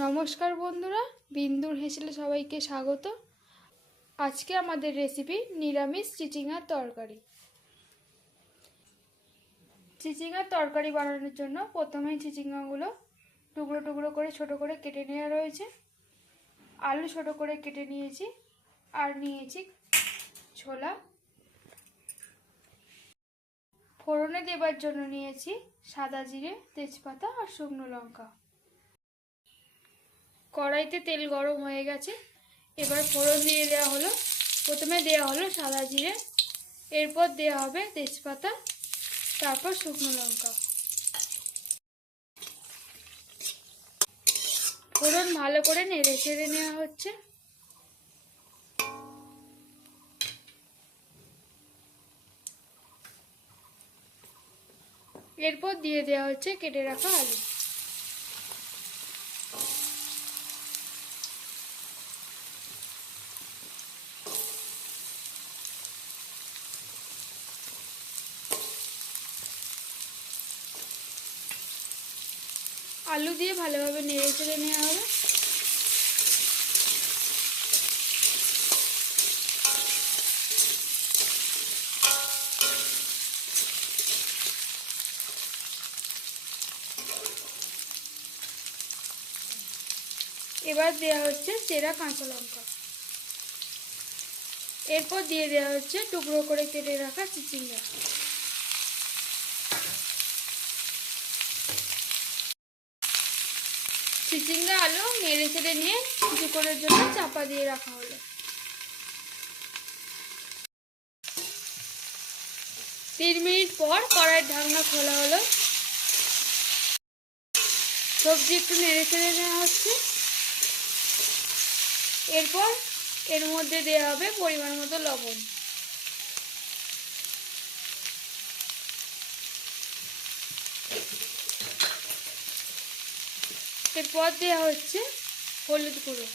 নমস্কার বন্ধুরা, বিন্দুর হেসেলে সবাইকে স্বাগত। আজকে আমাদের রেসিপি নিরামিষ চিচিঙ্গার তরকারি। চিচিঙ্গার তরকারি বানানোর জন্য প্রথমেই চিচিঙ্গাগুলো টুকরো টুকরো করে ছোট করে কেটে নেওয়া রয়েছে। আলু ছোট করে কেটে নিয়েছি, আর নিয়েছি ছোলা। ফোড়নে দেবার জন্য নিয়েছি সাদা জিরে, তেজপাতা আর শুকনো লঙ্কা। কড়াইতে তেল গরম হয়ে গেছে, এবার ফোড়ন দিয়ে দেওয়া হলো। প্রথমে দেওয়া হলো সাদা জিরে, এরপর দেওয়া হবে তেজপাতা, তারপর শুকনো লঙ্কা। ফোড়ন ভালো করে নেড়ে চেড়ে নেওয়া হচ্ছে। এরপর দিয়ে দেওয়া হচ্ছে কেটে রাখা আলু। আলু দিয়ে ভালোভাবে নেড়ে চেড়ে নেওয়া হবে। এবার দেওয়া হচ্ছে চেরা কাঁচা লঙ্কা। এরপর দিয়ে দেওয়া হচ্ছে টুকরো করে কেটে রাখা চিচিঙ্গা। চিচিঙ্গা আলু নেড়ে চেড়ে নিয়ে কিছুক্ষণের জন্য চাপা দিয়ে রাখা হলো। 3 মিনিট পর কড়াইয়ের ঢাকনা খোলা হলো। সবজি একটু নেড়ে চেড়ে নেওয়া হচ্ছে। এরপর এর মধ্যে দেওয়া হবে পরিমাণ মতো লবণ। এরপর দেওয়া হচ্ছে হলুদ গুঁড়ো।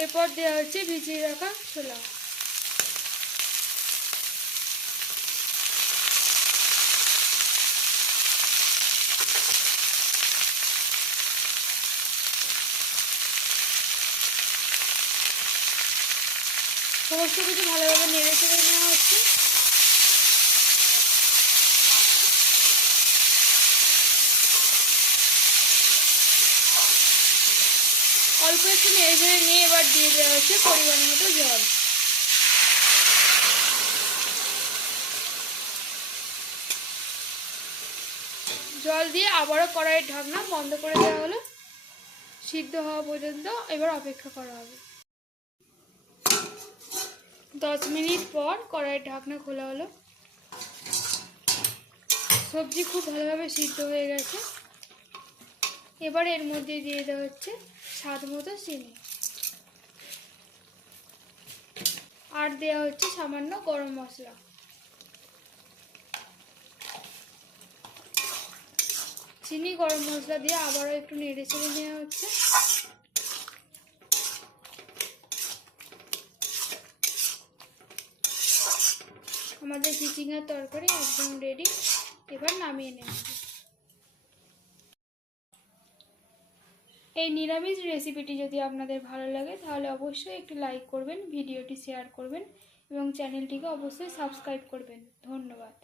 এরপর দেওয়া হচ্ছে ভিজিয়ে রাখা ছোলা। সমস্ত কিছু ভালোভাবে নেড়ে চেড়ে নেওয়া হচ্ছে। অল্প একটু নেড়ে চেড়ে নিয়ে এবার দিয়ে দেওয়া হচ্ছে পরিমাণ মতো জল। জল দিয়ে আবারও কড়াইয়ের ঢাকনা বন্ধ করে দেওয়া হলো। সিদ্ধ হওয়া পর্যন্ত এবার অপেক্ষা করা হবে। 10 মিনিট পর কড়াইয়ের ঢাকনা খোলা হলো। সবজি খুব ভালোভাবে সিদ্ধ হয়ে গেছে। এবার এর মধ্যে দিয়ে দেওয়া হচ্ছে স্বাদ মতো চিনি, আর দেওয়া হচ্ছে সামান্য গরম মশলা। চিনি গরম মশলা দিয়ে আবারও একটু নেড়ে চেড়ে নেওয়া হচ্ছে। আমাদের চিচিঙ্গার তরকারি একদম রেডি। এবার নামিয়ে নেওয়া হবে। এই নিরামিষ রেসিপিটি যদি আপনাদের ভালো লাগে তাহলে অবশ্যই একটি লাইক করবেন, ভিডিওটি শেয়ার করবেন এবং চ্যানেলটিকে অবশ্যই সাবস্ক্রাইব করবেন। ধন্যবাদ।